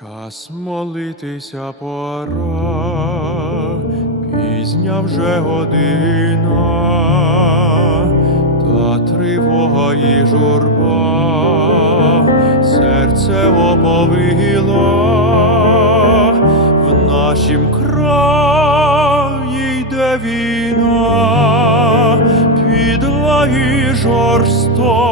Час молитися пора, пізня вже година, та тривога і журба, серце оповила, в нашім краї йде війна, підла і жорстока,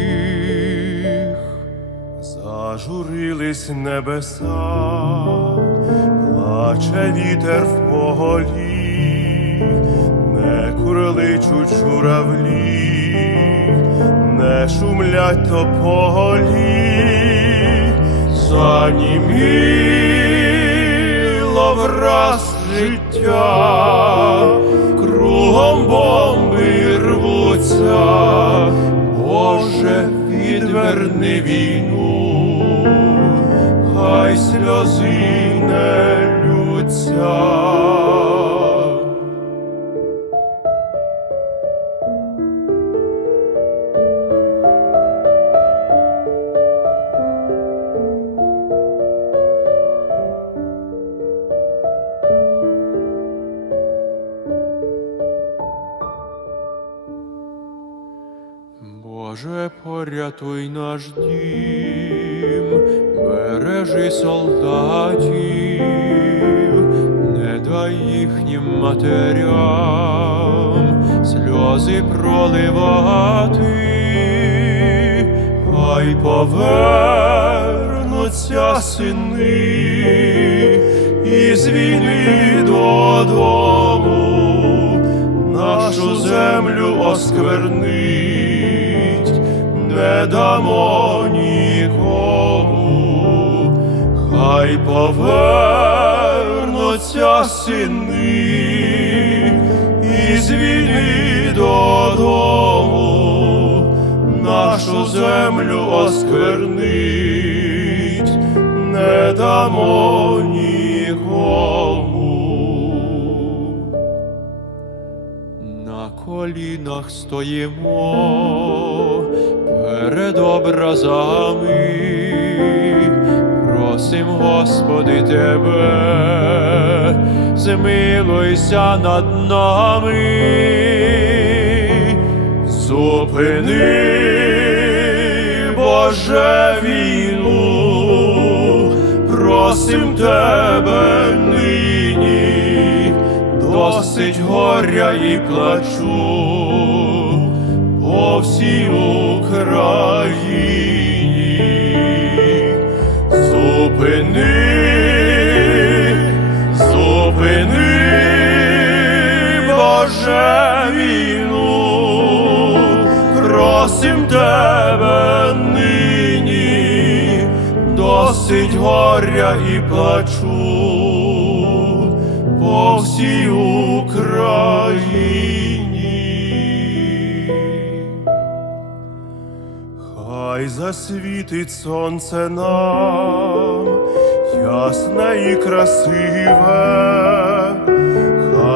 Зажурились небеса, плаче вітер в поголі, не курличуть журавлі, не шумлять тополі, заніміло враз життя, кругом бомби рвуться, Боже, відверни війну, хай сльози не лються. Порятуй наш дім, бережи солдатів, не дай їхнім матерям сльози проливати, хай повернуться сини із війни додому, нашу землю осквернить, не дамо повернуться сини із війни додому, нашу землю осквернить, не дамо нікому. На колінах стоїмо перед образами, просим, Господи, Тебе, змилуйся над нами, зупини, Боже, війну, просим Тебе нині, досить горя і плачу по всій Україні. Боже, війну, просим тебе нині, досить горя і плачу по всій Україні. Хай засвітить сонце нам, ясне і красиве,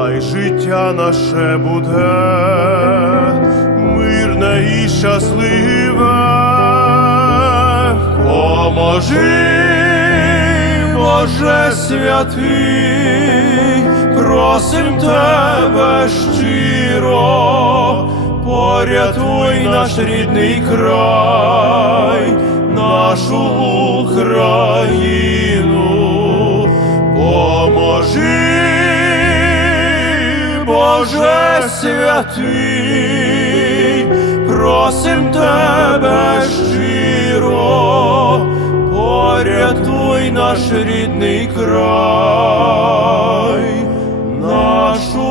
хай життя наше буде, мирне і щасливе, поможи, Боже святий, просим тебе щиро, порятуй наш рідний край, нашу Україну, Боже святий, просим тебе щиро, порятуй наш рідний край, нашу